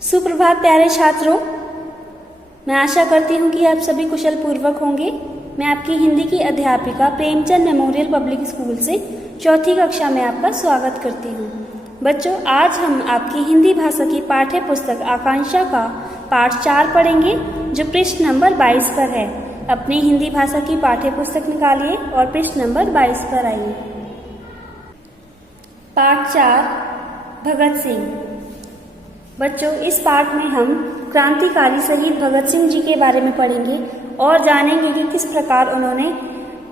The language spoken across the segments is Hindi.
सुप्रभात प्यारे छात्रों, मैं आशा करती हूँ कि आप सभी कुशल पूर्वक होंगे। मैं आपकी हिंदी की अध्यापिका प्रेमचंद मेमोरियल पब्लिक स्कूल से चौथी कक्षा में आपका स्वागत करती हूँ। बच्चों, आज हम आपकी हिंदी भाषा की पाठ्य पुस्तक आकांक्षा का पाठ 4 पढ़ेंगे, जो पृष्ठ नंबर 22 पर है। अपनी हिंदी भाषा की पाठ्य पुस्तक निकालिए और पृष्ठ नंबर 22 पर आइए। पाठ 4, भगत सिंह। बच्चों, इस पाठ में हम क्रांतिकारी शहीद भगत सिंह जी के बारे में पढ़ेंगे और जानेंगे कि किस प्रकार उन्होंने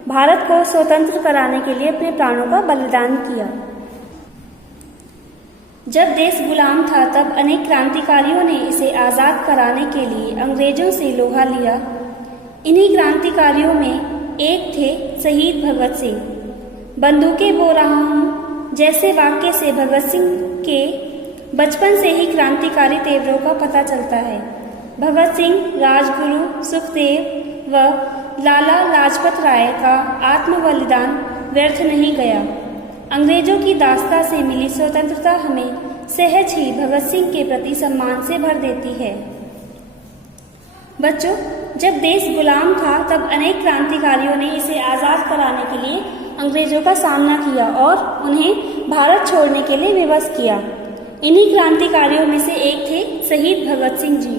भारत को स्वतंत्र कराने के लिए अपने प्राणों का बलिदान किया। जब देश गुलाम था, तब अनेक क्रांतिकारियों ने इसे आज़ाद कराने के लिए अंग्रेजों से लोहा लिया। इन्हीं क्रांतिकारियों में एक थे शहीद भगत सिंह। बंदूकें बो रहा हूँ जैसे वाक्य से भगत सिंह के बचपन से ही क्रांतिकारी तेवरों का पता चलता है। भगत सिंह, राजगुरु, सुखदेव व लाला लाजपत राय का आत्म बलिदान व्यर्थ नहीं गया। अंग्रेजों की दास्ता से मिली स्वतंत्रता हमें सहज ही भगत सिंह के प्रति सम्मान से भर देती है। बच्चों, जब देश गुलाम था, तब अनेक क्रांतिकारियों ने इसे आज़ाद कराने के लिए अंग्रेजों का सामना किया और उन्हें भारत छोड़ने के लिए विवश किया। इन्हीं क्रांतिकारियों में से एक थे शहीद भगत सिंह जी।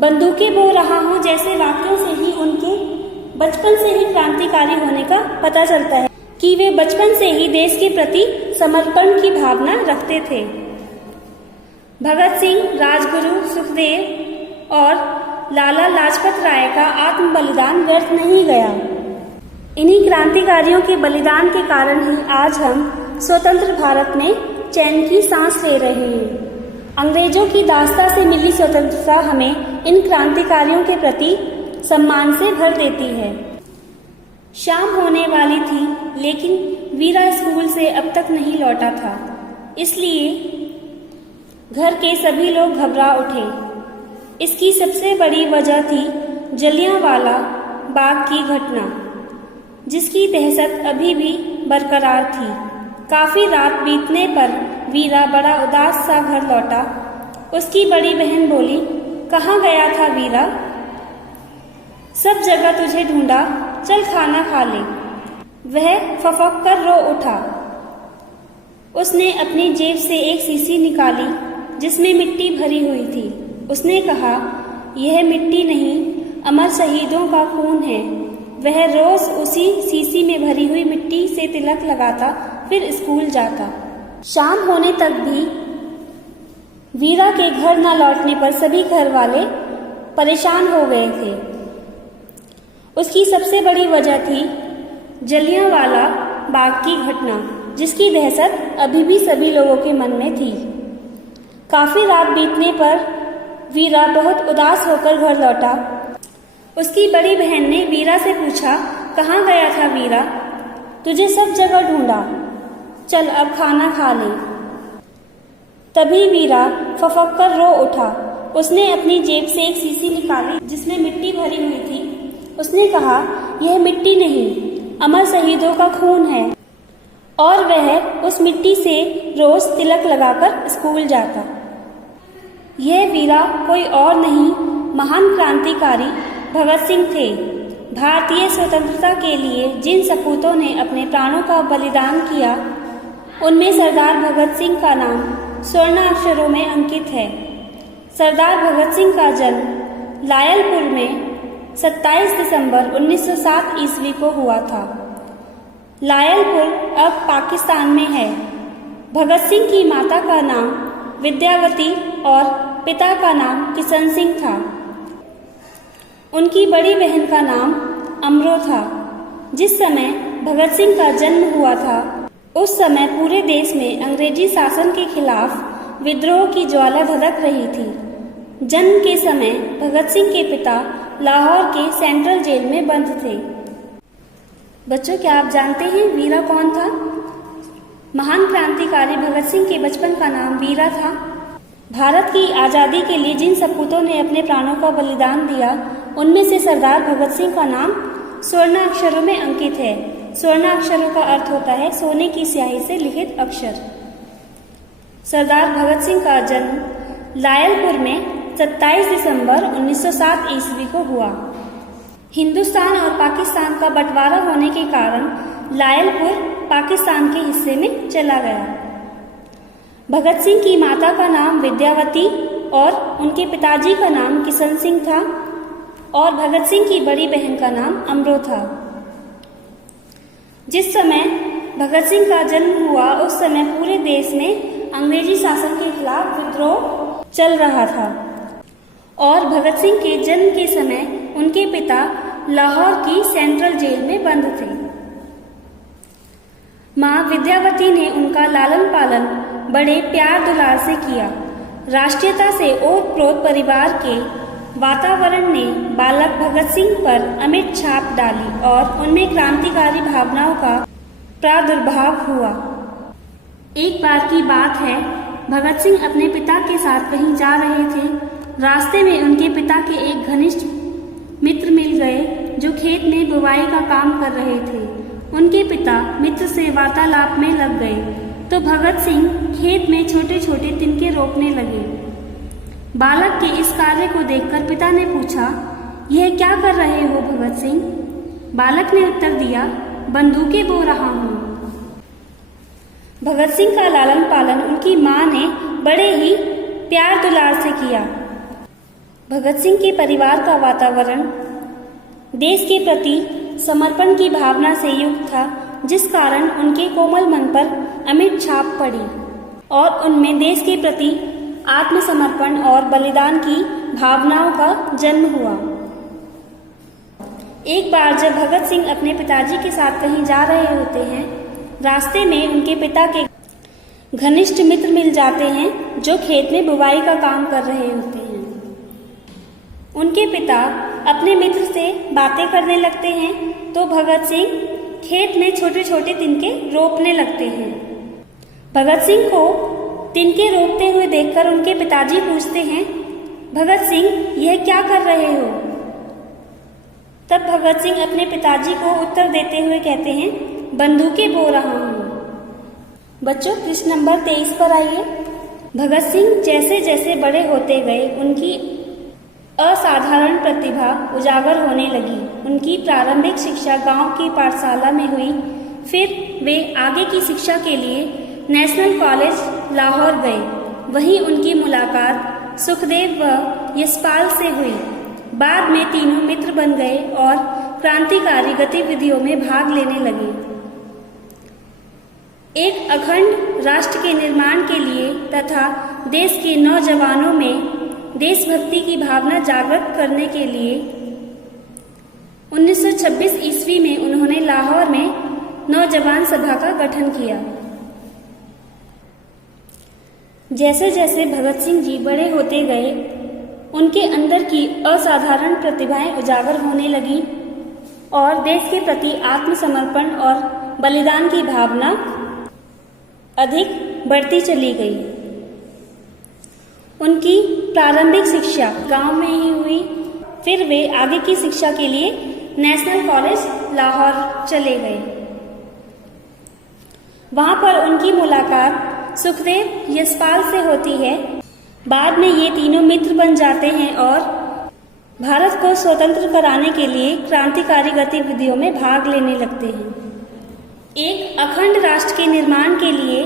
बंदूकें बो रहा हूँ जैसे वाक्यों से ही उनके बचपन से ही क्रांतिकारी होने का पता चलता है कि वे बचपन से ही देश के प्रति समर्पण की भावना रखते थे। भगत सिंह, राजगुरु, सुखदेव और लाला लाजपत राय का आत्म बलिदान व्यर्थ नहीं गया। इन्हीं क्रांतिकारियों के बलिदान के कारण ही आज हम स्वतंत्र भारत में चैन की सांस ले रहे हैं। अंग्रेजों की दास्ता से मिली स्वतंत्रता हमें इन क्रांतिकारियों के प्रति सम्मान से भर देती है। शाम होने वाली थी, लेकिन वीरा स्कूल से अब तक नहीं लौटा था, इसलिए घर के सभी लोग घबरा उठे। इसकी सबसे बड़ी वजह थी जलियांवाला बाग की घटना, जिसकी दहशत अभी भी बरकरार थी। काफी रात बीतने पर वीरा बड़ा उदास सा घर लौटा। उसकी बड़ी बहन बोली, कहाँ गया था वीरा? सब जगह तुझे ढूंढा, चल खाना खा ले। वह फफक कर रो उठा। उसने अपनी जेब से एक शीशी निकाली जिसमें मिट्टी भरी हुई थी। उसने कहा, यह मिट्टी नहीं, अमर शहीदों का खून है। वह रोज उसी शीशी में भरी हुई मिट्टी से तिलक लगाता, फिर स्कूल जाता। शाम होने तक भी वीरा के घर न लौटने पर सभी घर वाले परेशान हो गए थे। उसकी सबसे बड़ी वजह थी जलियांवाला बाग की घटना, जिसकी दहशत अभी भी सभी लोगों के मन में थी। काफी रात बीतने पर वीरा बहुत उदास होकर घर लौटा। उसकी बड़ी बहन ने वीरा से पूछा, कहाँ गया था वीरा? तुझे सब जगह ढूंढा, चल अब खाना खा ले। तभी वीरा फफक कर रो उठा। उसने अपनी जेब से एक शीशी निकाली जिसमें मिट्टी भरी हुई थी। उसने कहा, यह मिट्टी नहीं, अमर शहीदों का खून है। और वह उस मिट्टी से रोज तिलक लगाकर स्कूल जाता। यह वीरा कोई और नहीं, महान क्रांतिकारी भगत सिंह थे। भारतीय स्वतंत्रता के लिए जिन सपूतों ने अपने प्राणों का बलिदान किया, उनमें सरदार भगत सिंह का नाम स्वर्णाक्षरों में अंकित है। सरदार भगत सिंह का जन्म लायलपुर में 27 दिसंबर 1907 ईस्वी को हुआ था। लायलपुर अब पाकिस्तान में है। भगत सिंह की माता का नाम विद्यावती और पिता का नाम किशन सिंह था। उनकी बड़ी बहन का नाम अमरो था। जिस समय भगत सिंह का जन्म हुआ था, उस समय पूरे देश में अंग्रेजी शासन के खिलाफ विद्रोह की ज्वाला धधक रही थी। जन्म के समय भगत सिंह के पिता लाहौर के सेंट्रल जेल में बंद थे। बच्चों, क्या आप जानते हैं वीरा कौन था? महान क्रांतिकारी भगत सिंह के बचपन का नाम वीरा था। भारत की आज़ादी के लिए जिन सपूतों ने अपने प्राणों का बलिदान दिया, उनमें से सरदार भगत सिंह का नाम स्वर्णाक्षरों में अंकित है। स्वर्णाक्षरों का अर्थ होता है सोने की स्याही से लिखित अक्षर। सरदार भगत सिंह का जन्म लायलपुर में 27 दिसंबर 1907 ईस्वी को हुआ। हिंदुस्तान और पाकिस्तान का बंटवारा होने के कारण लायलपुर पाकिस्तान के हिस्से में चला गया। भगत सिंह की माता का नाम विद्यावती और उनके पिताजी का नाम किशन सिंह था और भगत सिंह की बड़ी बहन का नाम अमरो था। जिस समय भगत सिंह का जन्म हुआ उस समय पूरे देश में अंग्रेजी शासन के खिलाफ विद्रोह चल रहा था और भगत सिंह के जन्म के समय उनके पिता लाहौर की सेंट्रल जेल में बंद थे। माँ विद्यावती ने उनका लालन पालन बड़े प्यार दुलार से किया। राष्ट्रीयता से ओत-प्रोत परिवार के वातावरण ने बालक भगत सिंह पर अमिट छाप डाली और उनमें क्रांतिकारी भावनाओं का प्रादुर्भाव हुआ। एक बार की बात है, भगत सिंह अपने पिता के साथ कहीं जा रहे थे। रास्ते में उनके पिता के एक घनिष्ठ मित्र मिल गए जो खेत में बुवाई का काम कर रहे थे। उनके पिता मित्र से वार्तालाप में लग गए तो भगत सिंह खेत में छोटे छोटे तिनके रोपने लगे। बालक के इस कार्य को देखकर पिता ने पूछा, यह क्या कर रहे हो भगत सिंह? बालक ने उत्तर दिया, बंदूकें बो रहा हूँ। भगत सिंह का लालन पालन उनकी माँ ने बड़े ही प्यार दुलार से किया। भगत सिंह के परिवार का वातावरण देश के प्रति समर्पण की भावना से युक्त था, जिस कारण उनके कोमल मन पर अमिट छाप पड़ी और उनमें देश के प्रति आत्मसमर्पण और बलिदान की भावनाओं का जन्म हुआ। एक बार जब भगत सिंह अपने पिताजी के साथ कहीं जा रहे होते हैं, रास्ते में उनके पिता के घनिष्ठ मित्र मिल जाते हैं जो खेत में बुवाई का काम कर रहे होते हैं। उनके पिता अपने मित्र से बातें करने लगते हैं तो भगत सिंह खेत में छोटे छोटे तिनके रोपने लगते हैं। भगत सिंह को तिनके रोपते हुए देखकर उनके पिताजी पूछते हैं, भगत सिंह यह क्या कर रहे हो? तब भगत सिंह अपने पिताजी को उत्तर देते हुए कहते हैं, बंदूकें बो रहा हूँ। बच्चों, पृष्ठ नंबर 23 पर आइए। भगत सिंह जैसे जैसे बड़े होते गए उनकी असाधारण प्रतिभा उजागर होने लगी। उनकी प्रारंभिक शिक्षा गांव की पाठशाला में हुई। फिर वे आगे की शिक्षा के लिए नेशनल कॉलेज लाहौर गए। वहीं उनकी मुलाकात सुखदेव व यशपाल से हुई। बाद में तीनों मित्र बन गए और क्रांतिकारी गतिविधियों में भाग लेने लगे। एक अखंड राष्ट्र के निर्माण के लिए तथा देश के नौजवानों में देशभक्ति की भावना जागृत करने के लिए 1926 ईस्वी में उन्होंने लाहौर में नौजवान सभा का गठन किया। जैसे जैसे भगत सिंह जी बड़े होते गए, उनके अंदर की असाधारण प्रतिभाएं उजागर होने लगी और देश के प्रति आत्मसमर्पण और बलिदान की भावना अधिक बढ़ती चली गई। उनकी प्रारंभिक शिक्षा गांव में ही हुई। फिर वे आगे की शिक्षा के लिए नेशनल कॉलेज लाहौर चले गए। वहां पर उनकी मुलाकात सुखदेव यशपाल से होती है। बाद में ये तीनों मित्र बन जाते हैं और भारत को स्वतंत्र कराने के लिए क्रांतिकारी गतिविधियों में भाग लेने लगते हैं। एक अखंड राष्ट्र के निर्माण के लिए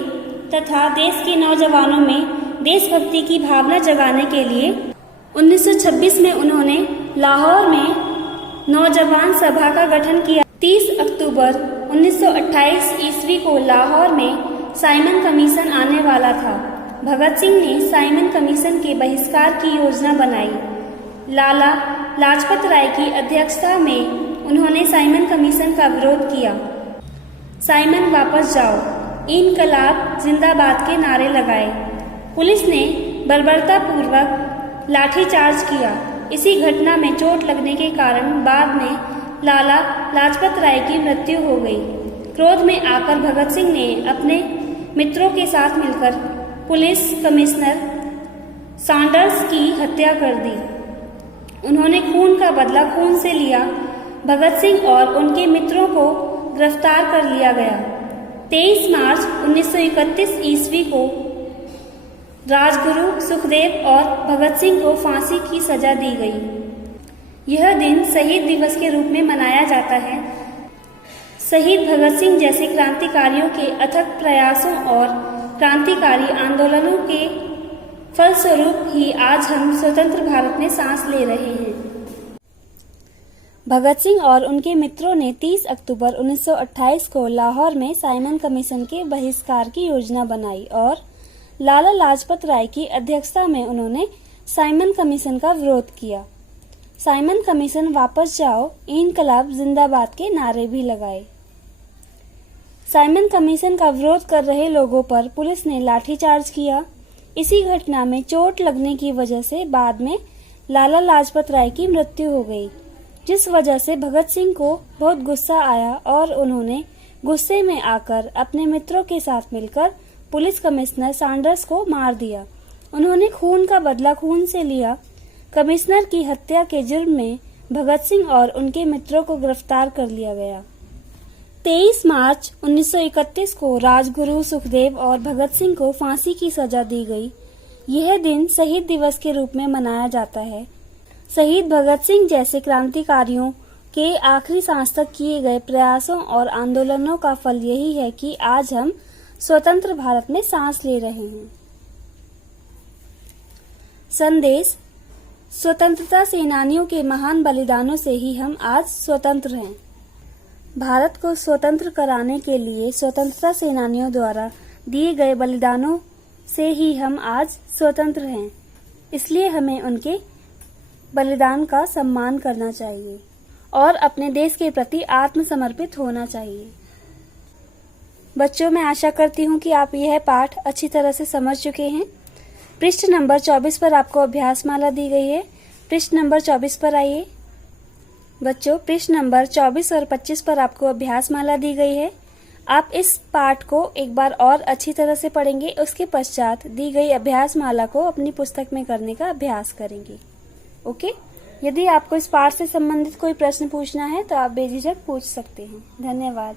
तथा देश के नौजवानों में देशभक्ति की भावना जगाने के लिए 1926 में उन्होंने लाहौर में नौजवान सभा का गठन किया। 30 अक्टूबर 1928 ईस्वी को लाहौर में साइमन कमीशन आने वाला था। भगत सिंह ने साइमन कमीशन के बहिष्कार की योजना बनाई। लाला लाजपत राय की अध्यक्षता में उन्होंने साइमन कमीशन का विरोध किया। साइमन वापस जाओ, इनकलाब जिंदाबाद के नारे लगाए। पुलिस ने बर्बरतापूर्वक लाठीचार्ज किया। इसी घटना में चोट लगने के कारण बाद में लाला लाजपत राय की मृत्यु हो गई। क्रोध में आकर भगत सिंह ने अपने मित्रों के साथ मिलकर पुलिस कमिश्नर सैंडर्स की हत्या कर दी। उन्होंने खून का बदला खून से लिया। भगत सिंह और उनके मित्रों को गिरफ्तार कर लिया गया। 23 मार्च 1931 ईस्वी को राजगुरु सुखदेव और भगत सिंह को फांसी की सजा दी गई। यह दिन शहीद दिवस के रूप में मनाया जाता है। शहीद भगत सिंह जैसे क्रांतिकारियों के अथक प्रयासों और क्रांतिकारी आंदोलनों के फलस्वरूप ही आज हम स्वतंत्र भारत में सांस ले रहे हैं। भगत सिंह और उनके मित्रों ने 30 अक्टूबर 1928 को लाहौर में साइमन कमीशन के बहिष्कार की योजना बनाई और लाला लाजपत राय की अध्यक्षता में उन्होंने साइमन कमीशन का विरोध किया। साइमन कमीशन वापस जाओ, इनकलाब जिंदाबाद के नारे भी लगाए। साइमन कमीशन का विरोध कर रहे लोगों पर पुलिस ने लाठीचार्ज किया। इसी घटना में चोट लगने की वजह से बाद में लाला लाजपत राय की मृत्यु हो गई, जिस वजह से भगत सिंह को बहुत गुस्सा आया और उन्होंने गुस्से में आकर अपने मित्रों के साथ मिलकर पुलिस कमिश्नर सैंडर्स को मार दिया। उन्होंने खून का बदला खून से लिया। कमिश्नर की हत्या के जुर्म में भगत सिंह और उनके मित्रों को गिरफ्तार कर लिया गया। 23 मार्च 1931 को राजगुरु सुखदेव और भगत सिंह को फांसी की सजा दी गई। यह दिन शहीद दिवस के रूप में मनाया जाता है। शहीद भगत सिंह जैसे क्रांतिकारियों के आखिरी सांस तक किए गए प्रयासों और आंदोलनों का फल यही है कि आज हम स्वतंत्र भारत में सांस ले रहे हैं। संदेश: स्वतंत्रता सेनानियों के महान बलिदानों से ही हम आज स्वतंत्र हैं। भारत को स्वतंत्र कराने के लिए स्वतंत्रता सेनानियों द्वारा दिए गए बलिदानों से ही हम आज स्वतंत्र हैं। इसलिए हमें उनके बलिदान का सम्मान करना चाहिए और अपने देश के प्रति आत्मसमर्पित होना चाहिए। बच्चों, मैं आशा करती हूँ कि आप यह पाठ अच्छी तरह से समझ चुके हैं। पृष्ठ नंबर 24 पर आपको अभ्यास माला दी गई है। पृष्ठ नंबर 24 पर आइए। बच्चों, पृष्ठ नंबर 24 और 25 पर आपको अभ्यास माला दी गई है। आप इस पाठ को एक बार और अच्छी तरह से पढ़ेंगे। उसके पश्चात दी गई अभ्यास माला को अपनी पुस्तक में करने का अभ्यास करेंगे। ओके? यदि आपको इस पाठ से संबंधित कोई प्रश्न पूछना है तो आप बेझिझक पूछ सकते हैं। धन्यवाद।